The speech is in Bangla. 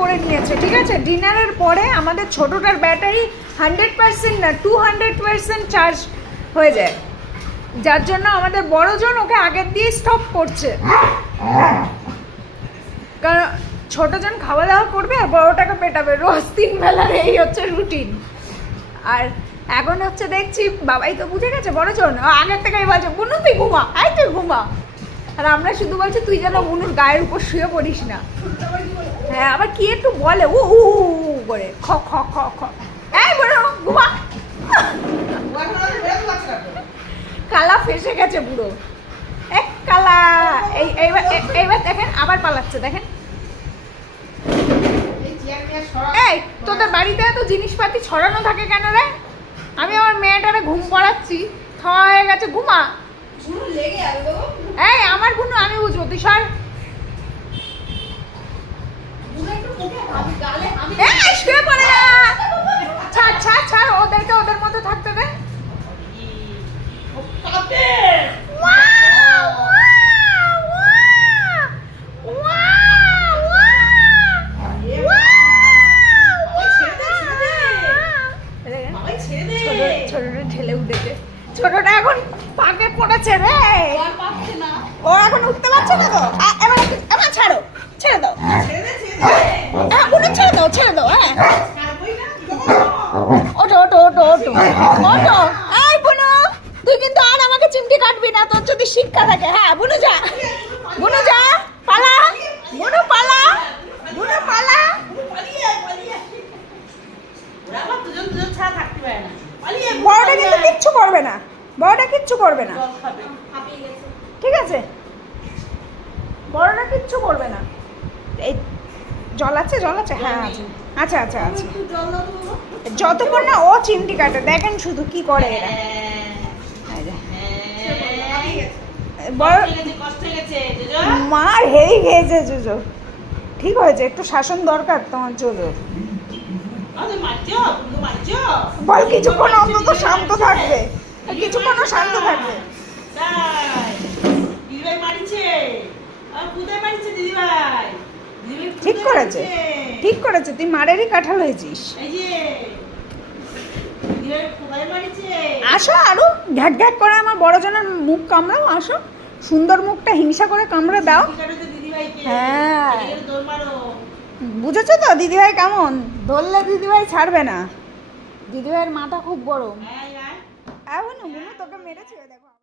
করে নিয়েছে, ঠিক আছে। ডিনারের পরে আমাদের ছোটটার ব্যাটারি 100% না 200% চার্জ হয়ে যায়, যার জন্য আমাদের বড়জন ওকে আগের দিয়ে স্টপ করছে, কারণ ছোটজন খাওয়া দাওয়া করবে আর বড়টাকে পেটাবে, রোজ 3 বেলার এই হচ্ছে রুটিন। আর এখন হচ্ছে দেখছি বাবাই তো বুঝে গেছে বড়জন, আগের থেকেই বলছে বুনু তুই ঘুমা, আয় তুই ঘুমা। আর আমরা শুধু বলছি তুই যেন বুনুর গায়ের উপর শুয়ে পড়িস না। হ্যাঁ, আবার কি একটু বলে উ উ করে খ খ খ খ, এই বুনু ঘুমা। কালা ফেসে গেছে পুরো, এক কালা। এইবার দেখেন আবার পালাচ্ছে, দেখেন। এই তোদের বাড়িতে এত জিনিসপাতি ছড়ানো থাকে কেন রে? আমি আমার মেয়েটারে ঘুম পড়াচ্ছি, খাওয়া হয়ে গেছে, ঘুমা। এই আমার গুনো আমি বুঝবো, তুই সর। শুয়ে পড়ে যা, ছাড় ছাড় ছাড়, ওদেরকে ওদের মতো থাকতে দে। ছোটটা ঢেলে উঠেছে, ছোটটা এখন পাকে পড়েছে রে, ও এখন উঠতে পারছে না তো। এবার এবার ছাড়ো, ছেড়ে দাও, হ্যাঁ বুনু ছেড়ে দাও, ছেড়ে দাও। হ্যাঁ ওঠো ওঠো ওঠো ওঠো ওঠো। এই বুনু তুই কিন্তু আর আমাকে চিমটি কাটবি না, তোর যদি শিক্ষা থাকে। হ্যাঁ বুনু যা, বুনু যা, পালা বুনু, পালা বুনু, পালা। বড়টা কিন্তু কিচ্ছু করবে না, বড়টা কিচ্ছু করবে না, ঠিক আছে। বড়টা কিচ্ছু করবে না। এই জল আছে, জল আছে, হ্যাঁ আছে, আচ্ছা আচ্ছা আচ্ছা। যতক্ষণ না ও চিমটি কাটে, দেখেন শুধু কি করে এরা। মার হেই খেয়েছে জুজো, ঠিক হয়েছে, একটু শাসন দরকার তোমার জোজোর। বল কিছুক্ষণ অন্তত শান্ত থাকবে, কিছুক্ষণ শান্ত থাকবে। ঠিক করেছে, ঠিক করেছে, তুই মারেরই কাঁঠাল হয়েছিস। আসো আরো ঘ্যাক ঘ্যাক করে আমার বড়জনের মুখ কামড়াও, আসো, সুন্দর মুখটা হিংসা করে কামড়ে দাও। হ্যাঁ বুঝেছো তো দিদিভাই কেমন ধরলে, দিদিভাই ছাড়বে না, দিদিভাইয়ের মাথা খুব গরম। হ্যাঁ বুনু, বুনু তোকে মেরেছে।